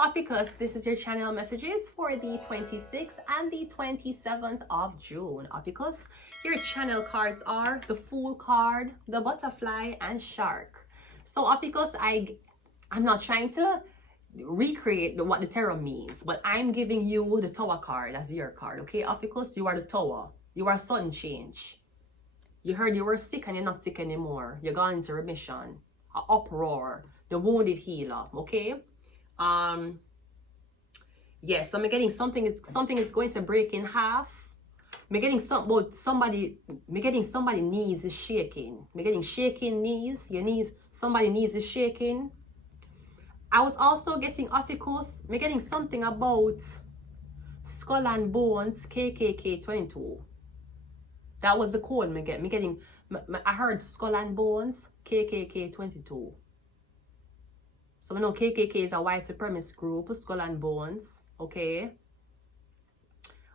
OPHIUCHUS, this is your channel messages for the 26th and the 27th of June. OPHIUCHUS, your channel cards are the Fool card, the Butterfly, and Shark. So OPHIUCHUS, I'm not trying to recreate what the tarot means, but I'm giving you the Tower card as your card, okay? OPHIUCHUS, you are the Tower. You are sudden change. You heard you were sick and you're not sick anymore. You're gone into remission, an uproar, the wounded healer, okay? Yes, so I'm getting something is going to break in half. I'm getting somebody knees is shaking. I'm getting shaking knees, your knees, somebody knees is shaking. I was also getting OPHIUCHUS. I'm getting something about Skull and Bones, KKK 22. That was the code me get. I heard Skull and Bones, KKK 22. So we know KKK is a white supremacist group, Skull and Bones, okay?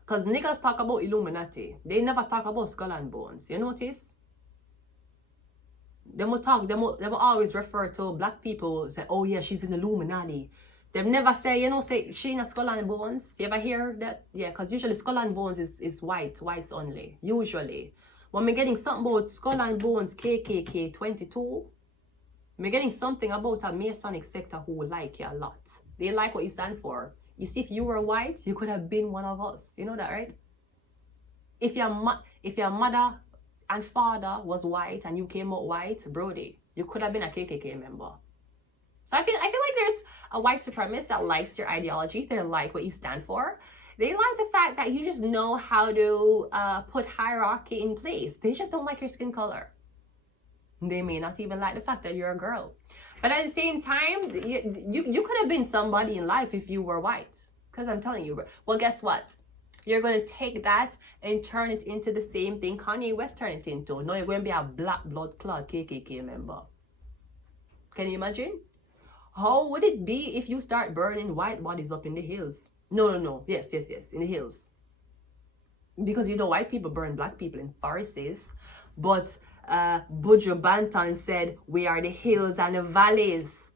Because niggas talk about Illuminati. They never talk about Skull and Bones. You notice? They will always refer to black people, say, oh yeah, she's in Illuminati. They never say, say she in a Skull and Bones. You ever hear that? Yeah, because usually Skull and Bones is whites only, usually. When we're getting something about Skull and Bones, KKK 22, we're getting something about a Masonic sector who like you a lot. They like what you stand for. You see, if you were white, you could have been one of us. You know that, right? If your mother and father was white and you came out white, Brody, you could have been a KKK member. So I feel like there's a white supremacist that likes your ideology. They like what you stand for. They like the fact that you just know how to put hierarchy in place. They just don't like your skin color. They may not even like the fact that you're a girl. But at the same time, you could have been somebody in life if you were white. Because I'm telling you, well, guess what? You're going to take that and turn it into the same thing Kanye West turned it into. No, you're going to be a black blood clot KKK member. Can you imagine? How would it be if you start burning white bodies up in the hills? No. Yes, in the hills. Because white people burn black people in forests. But Buju Banton said, we are the hills and the valleys.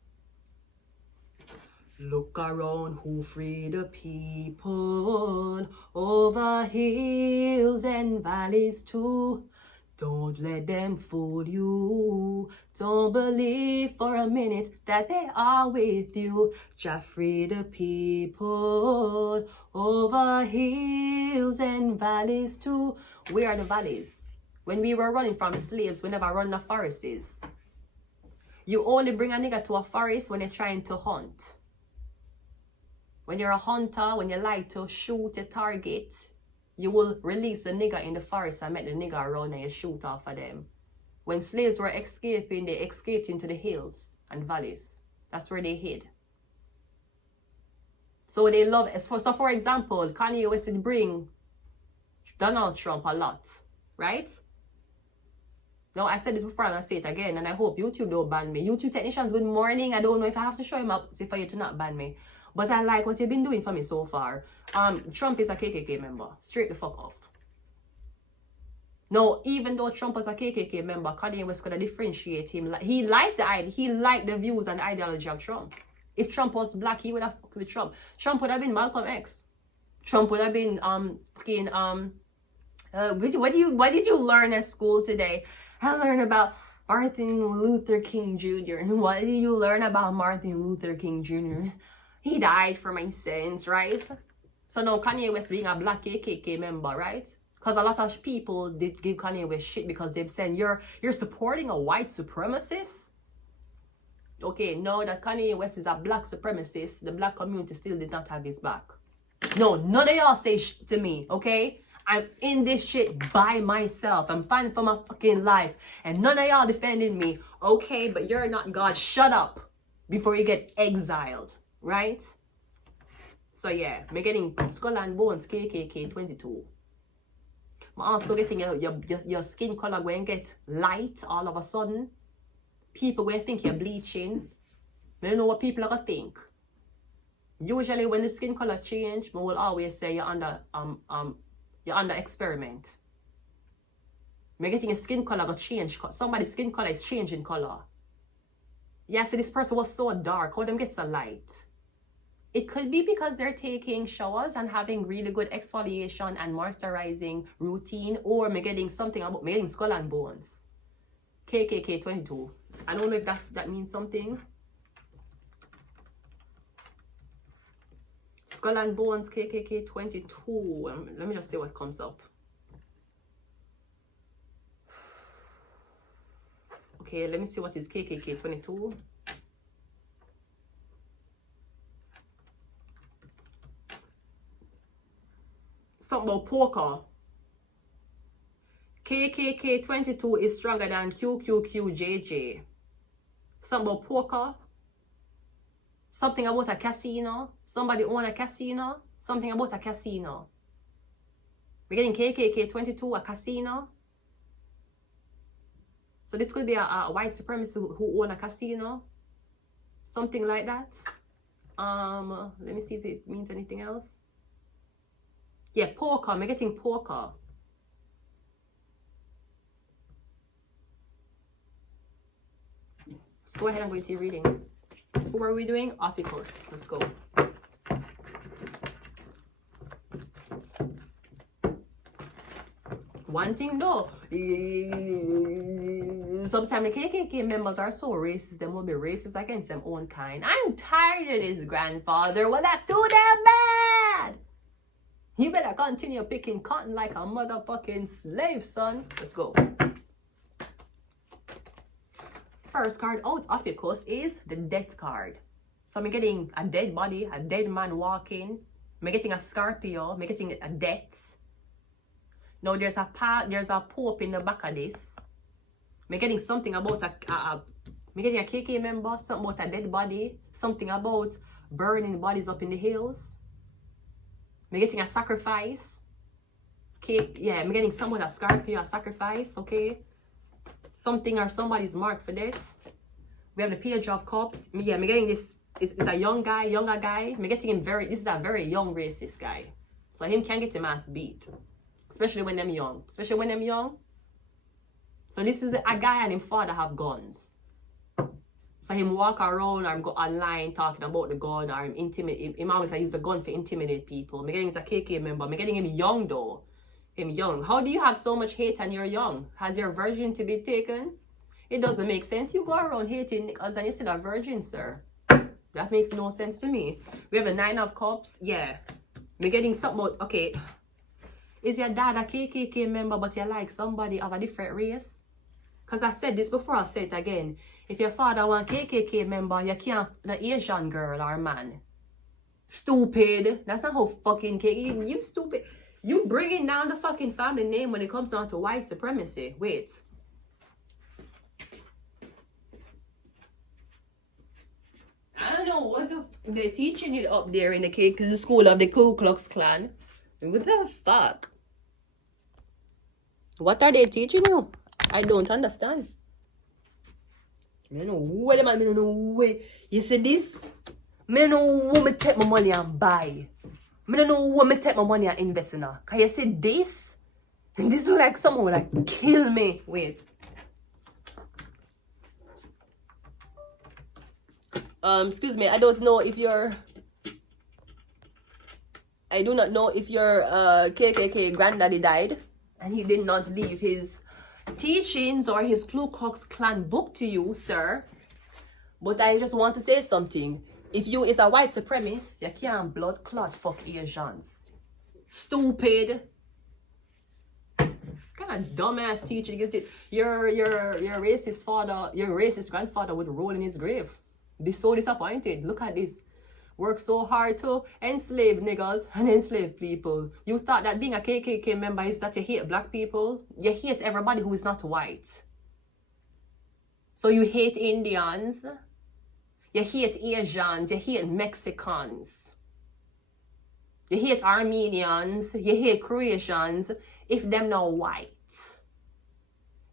Look around who free the people over hills and valleys too. Don't let them fool you. Don't believe for a minute that they are with you. Jah free the people over hills and valleys too. We are the valleys. When we were running from the slaves, we never run the forests. You only bring a nigga to a forest when you're trying to hunt. When you're a hunter, when you like to shoot a target, you will release the nigga in the forest and make the nigga run and you shoot off of them. When slaves were escaping, they escaped into the hills and valleys. That's where they hid. So they love it. So for example, Kanye West would bring Donald Trump a lot, right? Now, I said this before and I'll say it again, and I hope YouTube don't ban me. YouTube technicians, good morning. I don't know if I have to show him up for you to not ban me. But I like what you've been doing for me so far. Trump is a KKK member. Straight the fuck up. No, even though Trump was a KKK member, Kanye West could differentiate him. He liked the views and the ideology of Trump. If Trump was black, he would have fucked with Trump. Trump would have been Malcolm X. Trump would have been what did you learn at school today? I learned about Martin Luther King Jr. And what did you learn about Martin Luther King Jr.? He died for my sins, right? So now Kanye West being a black KKK member, right? Because a lot of people did give Kanye West shit because they said you're supporting a white supremacist. Okay, now that Kanye West is a black supremacist, the black community still did not have his back. No, none of y'all say to me, okay? I'm in this shit by myself. I'm fighting for my fucking life. And none of y'all defending me. Okay, but you're not God. Shut up before you get exiled. Right? So yeah, I'm getting Skull and Bones KKK 22. I'm also getting your skin color going to get light all of a sudden. People going to think you're bleaching. I don't know what people are going to think. Usually when the skin color change, we will always say you're under experiment. I'm getting a skin color go change. Somebody's skin color is changing color. Yeah, so this person was so dark. How them get so light? It could be because they're taking showers and having really good exfoliation and moisturizing routine, or me getting something about me getting skull and bones. KKK 22. I don't know if that means something. Skull and bones, KKK 22. Let me just see what comes up. Okay, let me see what is KKK 22. Something about poker. KKK 22 is stronger than QQQJJ. Something about poker. Something about a casino. Somebody own a casino. Something about a casino. We're getting KKK 22, a casino. So this could be a white supremacist who own a casino. Something like that. Let me see if it means anything else. Yeah, poker. I'm getting poker. Let's go ahead and go into your reading. Who are we doing? OPHIUCHUS. Let's go. One thing though, sometimes the KKK members are so racist, they will be racist against their own kind. I'm tired of this, grandfather. Well, that's too damn bad. You better continue picking cotton like a motherfucking slave, son. Let's go. First card out, OPHIUCHUS, is the death card. So I'm getting a dead body, a dead man walking. I'm getting a Scorpio. I'm getting a death. Now there's a pope in the back of this. I'm getting something about I'm getting a KK member, something about a dead body, something about burning bodies up in the hills. I'm getting a sacrifice. Okay, yeah, I'm getting somewhat a Scorpio, a sacrifice, okay? Something or somebody's marked for this. We have the Page of Cups. Yeah, I'm getting this. It's a younger guy. I'm getting him this is a very young racist guy. So him can get him ass beat. Especially when them young. So this is a guy and his father have guns. So him walk around or go online talking about the gun or him always use the gun for intimidate people. I'm getting a KK member. I'm getting him young though. Him young. How do you have so much hate and you're young? Has your virginity been taken? It doesn't make sense. You go around hating niggas and you're still a virgin, sir. That makes no sense to me. We have the 9 of Cups. Yeah. I'm getting something about, okay. Is your dad a KKK member but you like somebody of a different race? Because I said this before, I'll say it again. If your father want KKK member, you can't, the Asian girl or man. Stupid. That's not how fucking you stupid. You bringing down the fucking family name when it comes down to white supremacy. Wait. I don't know what they're teaching it up there in the school of the Ku Klux Klan. What the fuck? What are they teaching you? I don't understand. I don't know what am I know what. You see this? I don't know what me take my money and buy. I don't know what me take my money and invest in. Can you see this? And this is like someone would like kill me. Wait. Excuse me, I don't know if you're I do not know if your KKK granddaddy died and he did not leave his teachings or his Ku Klux Klan book to you, sir. But I just want to say something. If you is a white supremacist, you can't blood clot fuck Asians. Stupid. Kind of dumbass teaching is it? Your racist father, your racist grandfather would roll in his grave. Be so disappointed. Look at this. Work so hard to enslave niggas and enslave people. You thought that being a KKK member is that you hate black people? You hate everybody who is not white. So you hate Indians. You hate Asians. You hate Mexicans. You hate Armenians. You hate Croatians if them not white.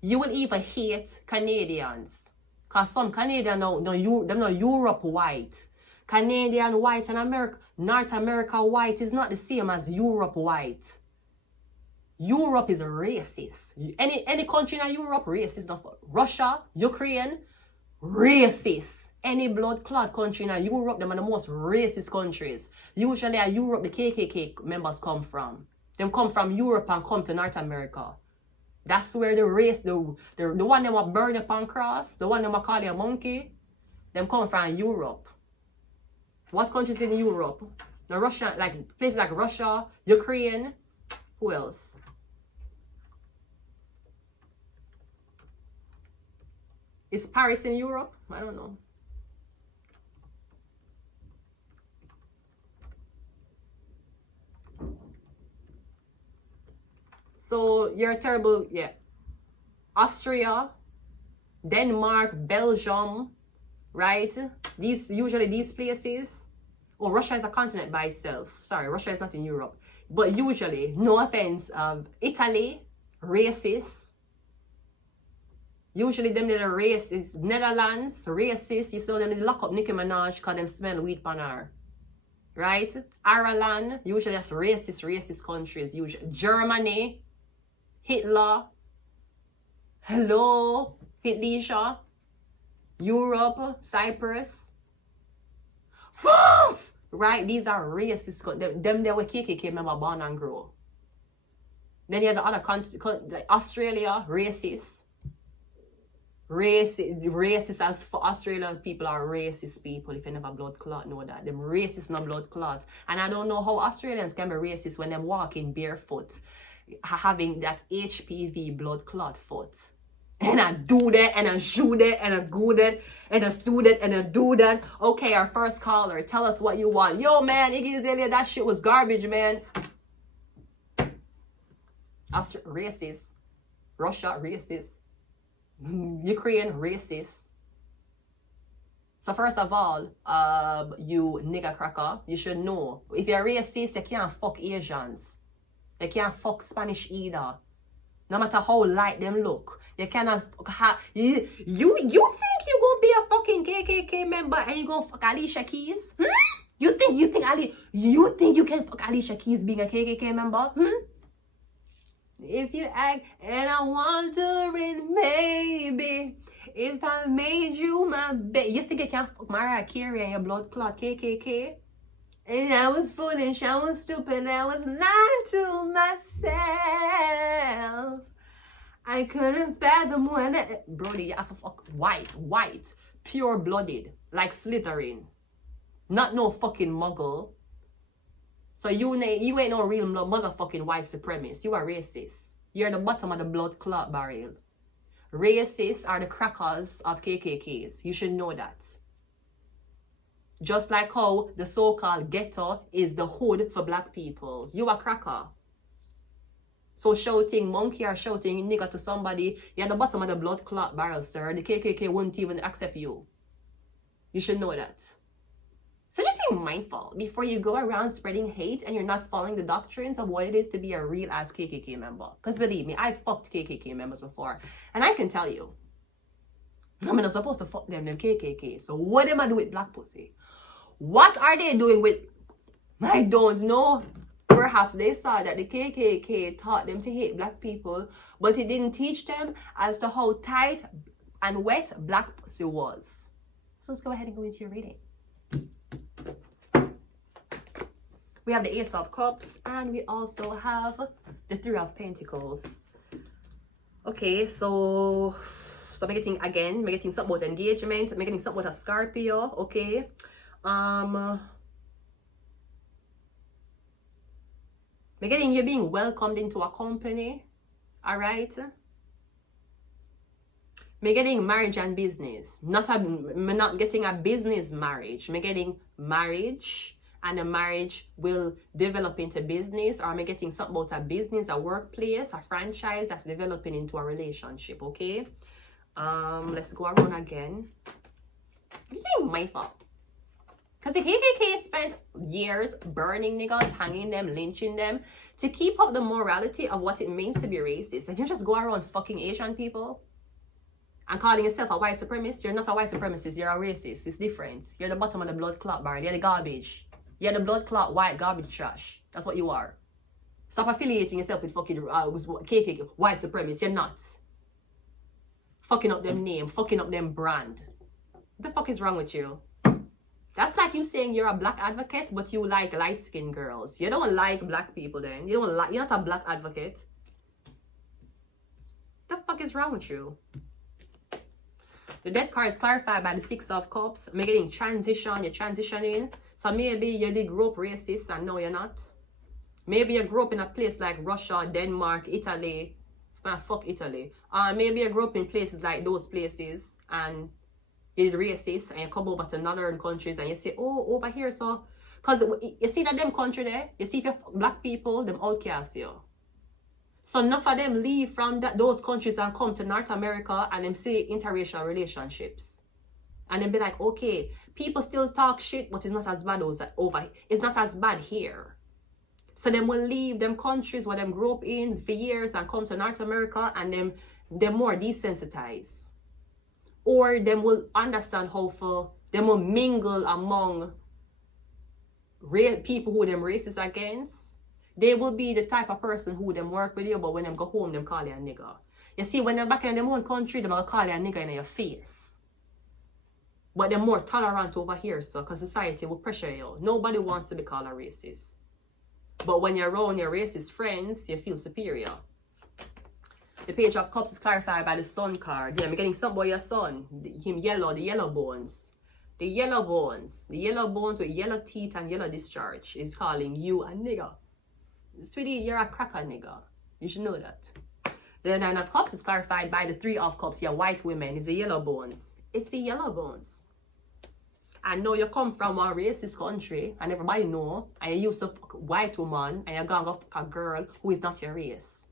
You will even hate Canadians. Because some Canadians them not Europe white. Canadian white and North America white is not the same as Europe white. Europe is racist. Any country in Europe racist. Russia, Ukraine, racist. any blood clot country in Europe, them are the most racist countries. Usually in Europe, the KKK members come from. Them come from Europe and come to North America. That's where the race, the one them were burn up on cross, the one them were call you a monkey, them come from Europe. What countries in Europe? The Russia, like places like Russia, Ukraine, who else? Is Paris in Europe? I don't know. So you're terrible, yeah. Austria, Denmark, Belgium, right? Usually these places. Oh, Russia is a continent by itself. Sorry, Russia is not in Europe. But usually, no offense, Italy, racist. Usually them that are racist. Netherlands, racist. You saw them lock up Nicki Minaj because them smell weed pan her. Right? Ireland, usually that's racist countries. Usually. Germany, Hitler, hello, Hitler, Europe, Cyprus, France, right? These are racist. Them they were KKK member born and grow. Then you have the other countries like Australia, racist as for Australia people are racist people. If you never blood clot, know that them racist no blood clot. And I don't know how Australians can be racist when them walking barefoot, having that HPV blood clot foot. And I do that, and I shoot that, and I go that, and I do that, and I do that. Okay, our first caller, tell us what you want. Yo, man, Iggy Azalea, that shit was garbage, man. Racist. Russia, racist. Ukraine, racist. So first of all, you nigger cracker, you should know, if you're racist, you can't fuck Asians. You can't fuck Spanish either. No matter how light them look. You cannot you think you gonna be a fucking KKK member and you gonna fuck Alicia Keys? You think you can fuck Alicia Keys being a KKK member? If you act and I'm wondering maybe if I made you my baby, you think you can fuck Mariah Carey and your blood clot KKK? And I was foolish, I was stupid, I was lying to myself. I couldn't fathom when Brody, you have to fuck white, pure-blooded, like Slytherin. Not no fucking muggle. So you ain't no real motherfucking white supremacist. You are racist. You're the bottom of the blood clot barrel. Racists are the crackers of KKKs. You should know that. Just like how the so-called ghetto is the hood for black people. You a cracker. So shouting monkey or shouting nigger to somebody, you're at the bottom of the blood clot barrel, sir. The KKK wouldn't even accept you. You should know that. So just be mindful before you go around spreading hate and you're not following the doctrines of what it is to be a real ass KKK member. Because believe me, I fucked KKK members before. And I can tell you, I'm not supposed to fuck them KKK. So what am I doing with black pussy? What are they doing with... I don't know. Perhaps they saw that the KKK taught them to hate black people, but it didn't teach them as to how tight and wet black pussy was. So let's go ahead and go into your reading. We have the Ace of Cups and we also have the Three of Pentacles. Okay, so I'm getting something about engagement, I'm getting something about a Scorpio, okay? I'm getting you being welcomed into a company, all right? I'm getting marriage and business. I'm not getting a business marriage. I'm getting marriage, and the marriage will develop into business, or I'm getting something about a business, a workplace, a franchise that's developing into a relationship, okay? Let's go around again. Just being mindful. Because the KKK spent years burning niggas, hanging them, lynching them, to keep up the morality of what it means to be racist. And you just go around fucking Asian people and calling yourself a white supremacist. You're not a white supremacist, you're a racist. It's different. You're the bottom of the blood clot barrel. You're the garbage. You're the blood clot white garbage trash. That's what you are. Stop affiliating yourself with fucking KKK, white supremacists. You're not. Fucking up them name, fucking up them brand. What the fuck is wrong with you? That's like you saying you're a black advocate, but you like light-skinned girls. You don't like black people then. You don't like, you're not a black advocate. What the fuck is wrong with you? The death card is clarified by the Six of Cups. I'm getting transition, you're transitioning. So maybe you did grow up racist and now you're not. Maybe you grew up in a place like Russia, Denmark, Italy. Man, fuck Italy. Maybe you grew up in places like those places and you did racist and you come over to northern countries and you say, oh, over here, so. Because you see that them country there, you see if you're black people, them outcast you. So enough of them leave from those countries and come to North America and them see interracial relationships. And then be like, okay, people still talk shit, but it's not as bad as over. It's not as bad here. So them will leave them countries where them grew up in for years and come to North America and they're more desensitized. Or them will understand how them will mingle among people who them racist against. They will be the type of person who them work with you, but when them go home, them call you a nigga. You see, when they're back in their own country, them will call you a nigga in your face. But they're more tolerant over here, so, because society will pressure you. Nobody wants to be called a racist. But when you're around your racist friends, you feel superior. The Page of Cups is clarified by the Sun card. Yeah, I'm getting something about your son. Him yellow, the yellow bones. The yellow bones. The yellow bones with yellow teeth and yellow discharge is calling you a nigga. Sweetie, you're a cracker nigga. You should know that. The Nine of Cups is clarified by the Three of Cups. You're white women. It's the yellow bones. It's the yellow bones. I know you come from a racist country and everybody know, and you used to fuck a white woman and you're gonna go fuck a girl who is not your race.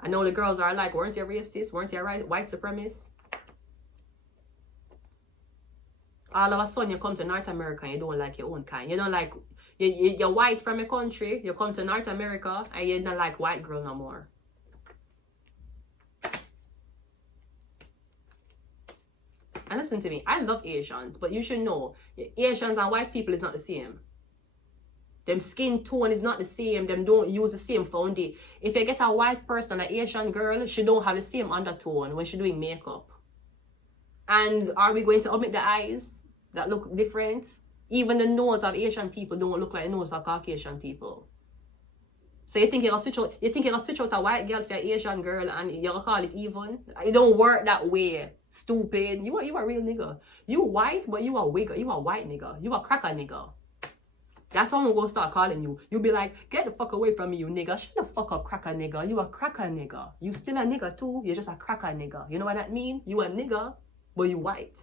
I know the girls are like, weren't you racist? Weren't you white supremacist? All of a sudden you come to North America and you don't like your own kind. You don't like, you're white from your country, you come to North America and you don't like white girl no more. And listen to me, I love Asians, but you should know, Asians and white people is not the same. Them skin tone is not the same, them don't use the same foundation. If you get a white person, an Asian girl, she don't have the same undertone when she's doing makeup. And are we going to omit the eyes that look different? Even the nose of Asian people don't look like the nose of Caucasian people. So you think you're gonna switch out a white girl for an Asian girl and you're gonna call it even? It don't work that way. Stupid. You a real nigga. You white, but you a wigger. You a white nigga. You a cracker nigga. That's someone gonna start calling you. You'll be like, get the fuck away from me, you nigga. Shut the fuck up, cracker nigga. You a cracker nigga. You still a nigga too. You're just a cracker nigga. You know what that mean? You a nigga, but you white.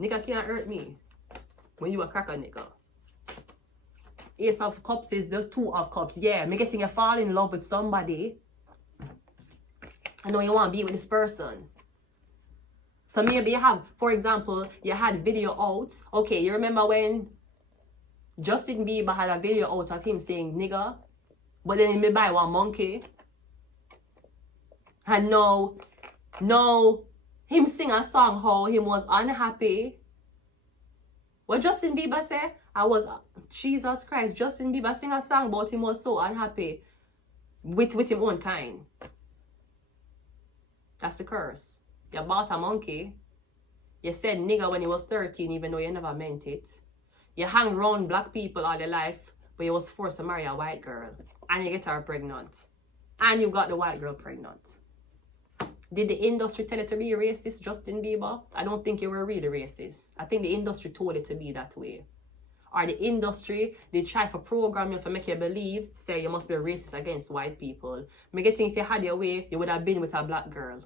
Nigga can't hurt me when you a cracker nigga. Ace of Cups is the Two of Cups. Yeah, me getting you fall in love with somebody. I know you want to be with this person. So maybe you have, for example, you had video out. Okay, you remember when Justin Bieber had a video out of him saying nigga, but then he may buy one monkey. And no, him sing a song how he was unhappy. What Justin Bieber said? Jesus Christ, Justin Bieber sing a song about him was so unhappy with him own kind. That's the curse. You bought a monkey. You said nigga when you was 13 even though you never meant it. You hang around black people all your life, but you was forced to marry a white girl. And you get her pregnant. And you got the white girl pregnant. Did the industry tell it to be racist, Justin Bieber? I don't think you were really racist. I think the industry told it to be that way. Or the industry, they try to program you to make you believe, say you must be racist against white people. Me getting if you had your way, you would have been with a black girl.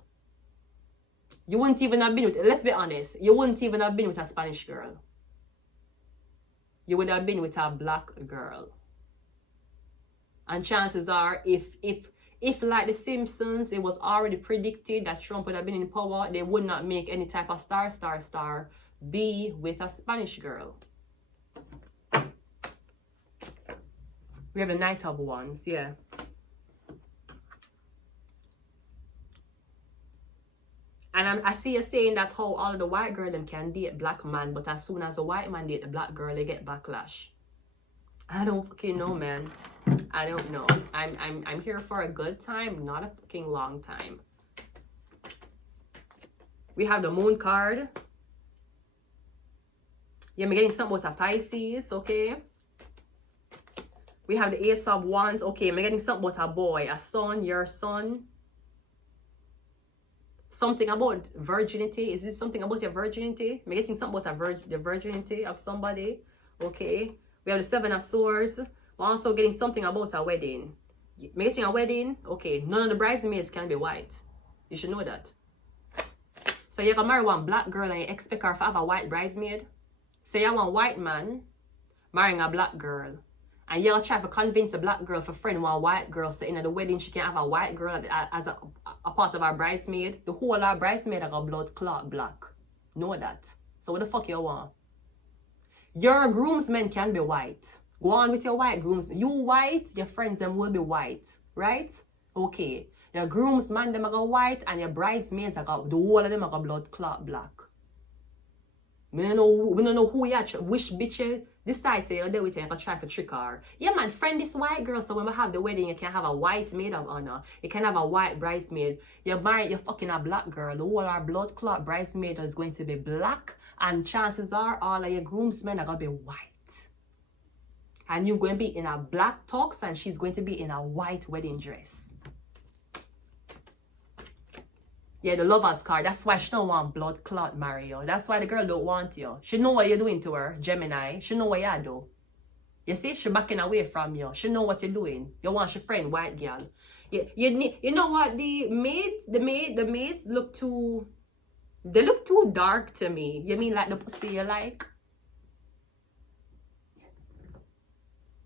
You wouldn't even have been with, let's be honest, you wouldn't even have been with a Spanish girl. You would have been with a black girl. And chances are, if like the Simpsons, it was already predicted that Trump would have been in power, they would not make any type of star be with a Spanish girl. We have the Knight of Wands, yeah. And I see you saying that's how all of the white girl them can date black man, but as soon as a white man date a black girl, they get backlash. I don't fucking know, man. I don't know. I'm here for a good time, not a fucking long time. We have the Moon card. Yeah, I'm getting something about a Pisces, okay? We have the Ace of Wands. Okay, I'm getting something about a boy, a son, your son. Something about virginity. Is this something about your virginity? I'm getting something about the virginity of somebody. Okay. We have the Seven of Swords. We're also getting something about a wedding. I'm getting a wedding. Okay. None of the bridesmaids can be white. You should know that. So you can marry one black girl and you expect her to have a white bridesmaid. Say you want a white man marrying a black girl. And you'll try to convince a black girl for friend one white girl saying at the wedding she can have a white girl as a part of our bridesmaid. The whole of our bridesmaid are got blood clot black. Know that. So what the fuck you want? Your groomsmen can be white. Go on with your white groomsmen. You white, your friends them will be white. Right? Okay. Your groomsmen them are got white and your bridesmaids are got the whole of them are got blood clot black. We don't know who you are, which bitch you decide to do with you and try to trick her. Yeah, man, friend this white girl, so when we have the wedding, you can have a white maid of honor. You can have a white bridesmaid. You're married, you're fucking a black girl. The whole our blood clot bridesmaid is going to be black, and chances are all of your groomsmen are going to be white. And you're going to be in a black tux, and she's going to be in a white wedding dress. Yeah, the lover's card. That's why she don't want blood clot marry you. That's why the girl don't want you. She know what you're doing to her, Gemini. She know what you do. You see, she backing away from you. She know what you're doing. You want your friend, white girl. You know what? The maids look too... They look too dark to me. You mean like the pussy you like?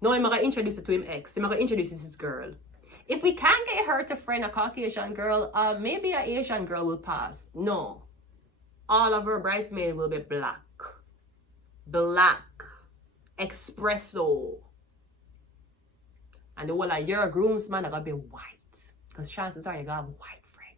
No, I'm going to introduce you to him ex. I'm going to introduce you to this girl. If we can't get her to friend a Caucasian girl, maybe an Asian girl will pass. No. All of her bridesmaids will be black. Black. Espresso. And the whole of your groomsmen are going to be white. Because chances are you're going to have a white friend.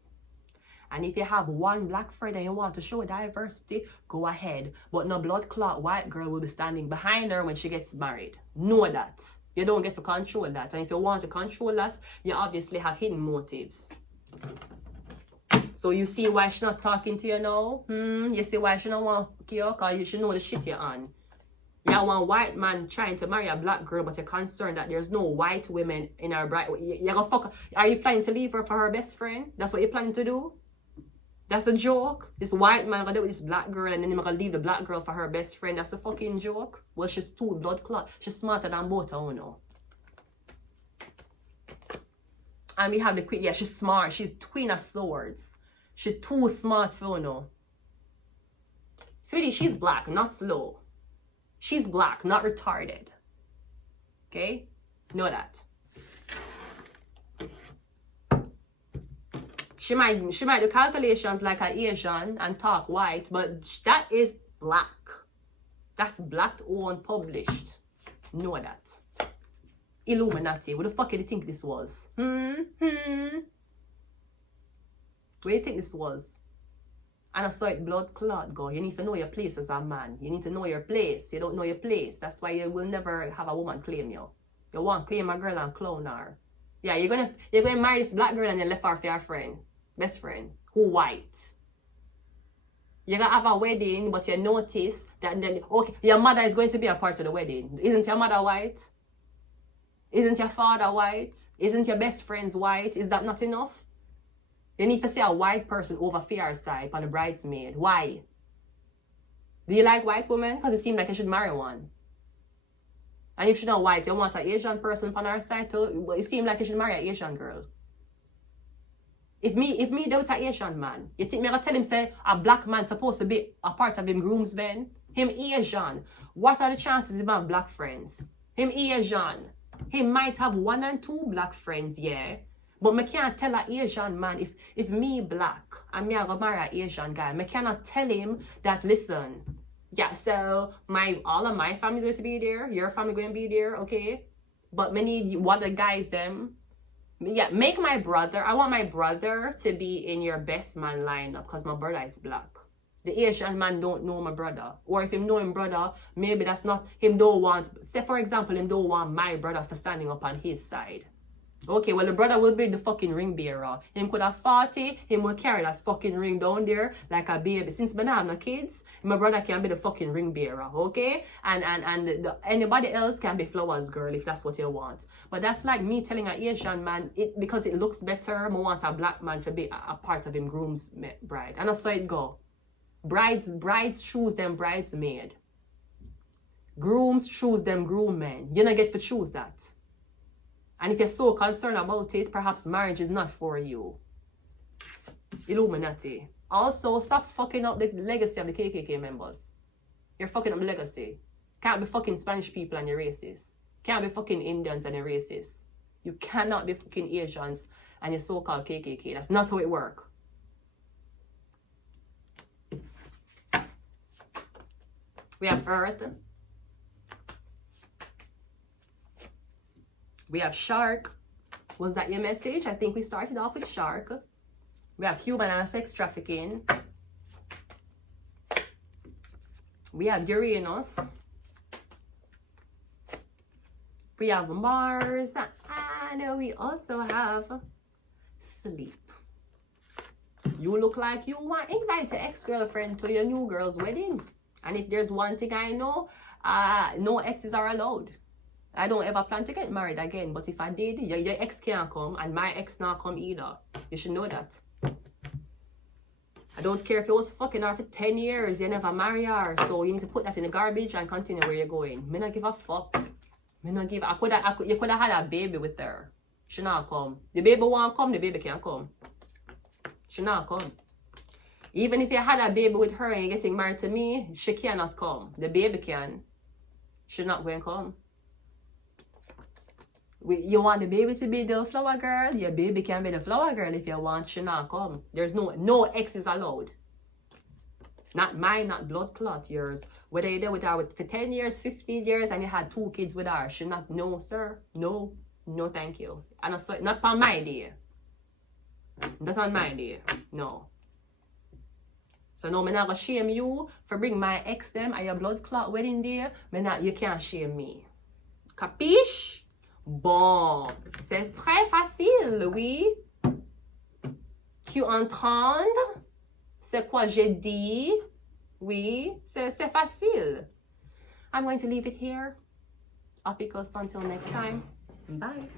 And if you have one black friend and you want to show diversity, go ahead. But no blood clot white girl will be standing behind her when she gets married. Know that. You don't get to control that. And if you want to control that, you obviously have hidden motives. So you see why she's not talking to you now? You see why she don't want you? Because she know the shit you're on. You have one white man trying to marry a black girl, but you're concerned that there's no white women in her bride. You're gonna fuck her. Are you planning to leave her for her best friend? That's what you're planning to do? That's a joke. This white man gonna do with this black girl and then he's gonna leave the black girl for her best friend. That's a fucking joke. Well, she's too blood clot. She's smarter than both of you know. And we have the queen. Yeah, she's smart. She's Queen of Swords. She's too smart for you know. Sweetie, she's black, not slow. She's black, not retarded. Okay? Know that. She might do calculations like an Asian and talk white, but that is black. That's black owned published. Know that. Illuminati. What the fuck do you think this was? Where do you think this was? And I saw it blood clot go. You need to know your place as a man. You need to know your place. You don't know your place. That's why you will never have a woman claim you. You want to claim a girl and clown her. Yeah, you're gonna marry this black girl and you left her for your friend. Best friend. Who white. You're gonna have a wedding, but you notice that then okay, your mother is going to be a part of the wedding. Isn't your mother white? Isn't your father white? Isn't your best friends white? Is that not enough? You need to see a white person over your side on the bridesmaid. Why? Do you like white women? Because it seems like you should marry one. And if she's not white, you want an Asian person on her side too. It seems like you should marry an Asian girl. If me dealt with an Asian man, you think me gonna tell him say a black man supposed to be a part of him groomsmen? Him Asian. What are the chances he have black friends? Him Asian. He might have 1 and 2 black friends, yeah. But me can't tell an Asian man if me black and me I go marry an Asian guy, me cannot tell him that listen, yeah, so all of my family's going to be there, your family going to be there, okay? But me need one of the guys them. Yeah, I want my brother to be in your best man lineup because my brother is black. The Asian man don't know my brother. Or if him know him brother, maybe that's not, him don't want, say for example, him don't want my brother for standing up on his side. Okay, well, the brother will be the fucking ring bearer. Him could have 40, him will carry that fucking ring down there like a baby. Since I have no kids, my brother can be the fucking ring bearer, okay? And anybody else can be flowers girl if that's what you want. But that's like me telling an Asian man, because it looks better, I want a black man to be a part of him groom's bride. And that's how it go. Brides choose them bridesmaid. Grooms choose them groom men. You don't get to choose that. And if you're so concerned about it, perhaps marriage is not for you. Illuminati. Also, stop fucking up the legacy of the KKK members. You're fucking up the legacy. Can't be fucking Spanish people and you're racist. Can't be fucking Indians and you're racist. You cannot be fucking Asians and you're so-called KKK. That's not how it works. We have Earth. We have Shark. Was that your message? I think we started off with Shark. We have human and sex trafficking. We have Uranus. We have Mars. And we also have sleep. You look like you want to invite your ex-girlfriend to your new girl's wedding. And if there's one thing I know, no exes are allowed. I don't ever plan to get married again, but if I did, your ex can't come and my ex not come either. You should know that. I don't care if you was fucking her for 10 years, you never marry her. So you need to put that in the garbage and continue where you're going. Me not give a fuck. Me not give. You could have had a baby with her. She not come. The baby won't come, the baby can't come. She not come. Even if you had a baby with her and you're getting married to me, she cannot come. The baby can. She not going to come. You want the baby to be the flower girl? Your baby can be the flower girl if you want. She not come. There's no exes allowed. Not mine, not blood clot, yours. Whether you're there with her for 10 years, 15 years, and you had 2 kids with her, she not, no, sir. No, no, thank you. And also, not on my day. Not on my day. No. So no, I'm not gonna shame you for bring my ex them at your blood clot wedding day. You can't shame me. Capiche? Bon, c'est très facile, oui. Tu entends? C'est quoi j'ai dit? Oui, c'est facile. I'm going to leave it here. OPHIUCHUS until next time. Bye.